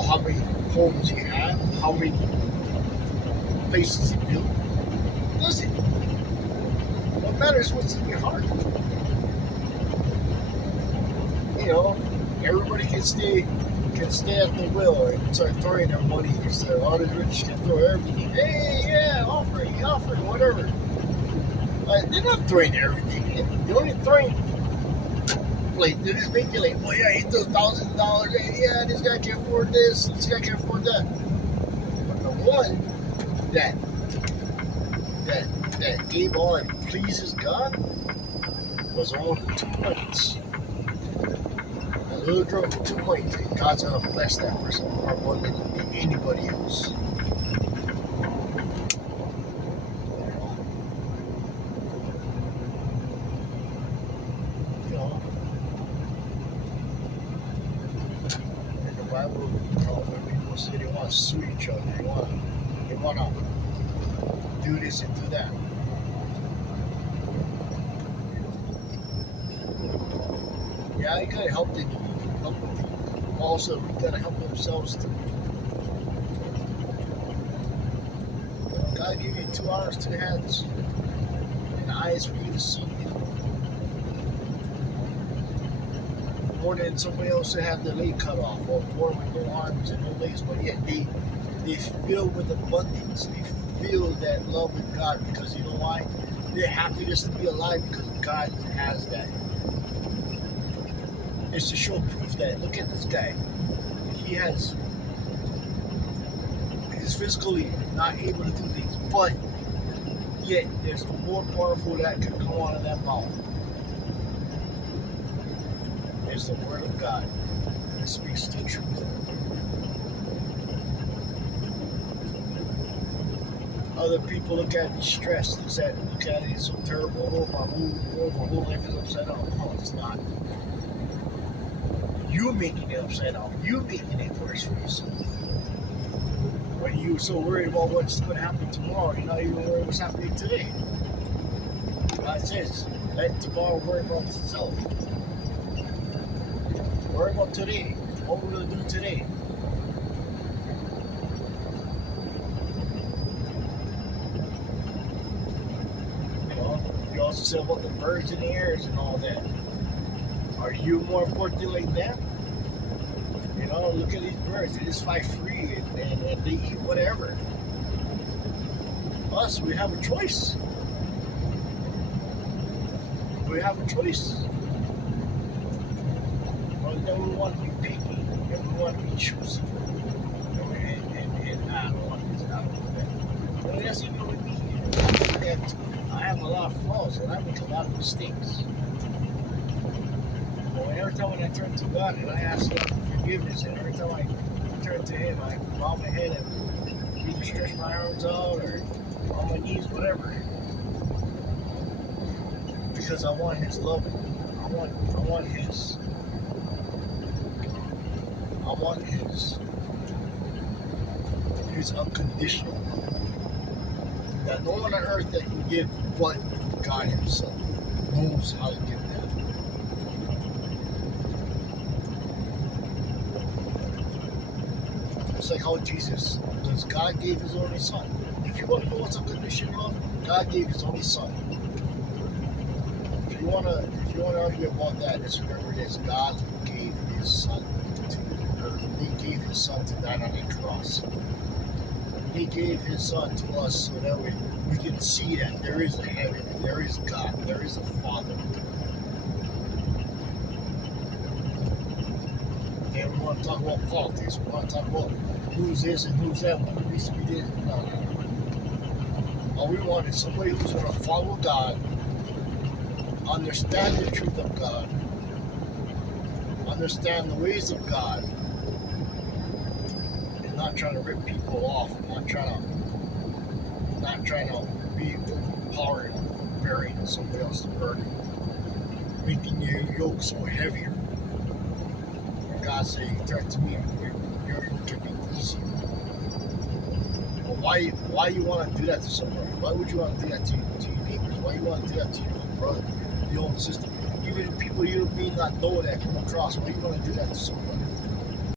or how many homes you have, how many places you build. Does it? What matters is what's in your heart. You know, everybody can stay at the will and start throwing their money. So all the rich can throw everything. Hey, yeah, offering, whatever. They're not throwing everything in. They're only throwing, like, they're just making like, oh yeah, he throws $1,000. Hey, yeah, this guy can afford this guy can afford that. But the one that gave all and pleases God was only 2 points. A little girl with 2 points, and God's gonna bless that person more abundantly than anybody else. You know, in the Bible, when people say they want to sue each other, they want to do this and do that. Yeah, you gotta help them. Also, we gotta help themselves too. God gave you 2 arms, 2 hands, and eyes for you to see. More than somebody else that have their leg cut off, or born with no arms and no legs, but yet they feel with abundance. They feel that love with God because you know why? They're happy just to be alive because God has that. It's to show proof that look at this guy. He's physically not able to do things, but yet there's more powerful that can come out of that mouth. There's the word of God that speaks the truth. Other people look at it stressed, look at it so terrible. Oh, my whole life is upside down. No, it's not. You're making it upside down. You're making it worse for yourself. When you're so worried about what's going to happen tomorrow, you're not even worried what's happening today. God says, let tomorrow worry about itself. Worry about today. What we're going to do today. You know, you also said about the birds in the airs and all that. Are you more important like that? You know, look at these birds. They just fly free and they eat whatever. Us, we have a choice. We have a choice. Well, then we want to be picky. And we want to be choosy. And I don't want this, I don't want that. Well, that's even with me. I have a lot of flaws and I make a lot of mistakes. Every time when I turn to God and I ask God for forgiveness, and every time I turn to Him, I bow my head and either stretch my arms out or on my knees, whatever. Because I want His love. I want His unconditional love. That no one on earth that can give but God Himself knows how to give that. It's like how Jesus, because God gave His only Son. If you want to know what's unconditional love, God gave His only Son. If you want to argue about that, just remember this: God gave His Son to earth. He gave His Son to die on a cross. He gave His Son to us so that we can see that there is a heaven, there is God, there is a Father. And we want to talk about politics. We want to talk about who's this and who's that, who needs to be this. No. All we want is somebody who's going to follow God, understand the truth of God, understand the ways of God, and not trying to rip people off, not trying to be overpowering and bearing somebody else's burden, making your yoke so heavier. God said, "Turn to me, your yoke can be easy." But why you want to do that to somebody? Why would you want to do that to your neighbors? Why you want to do that to your own brother, your own sister? Even people you may not know that come across, why you want to do that to somebody?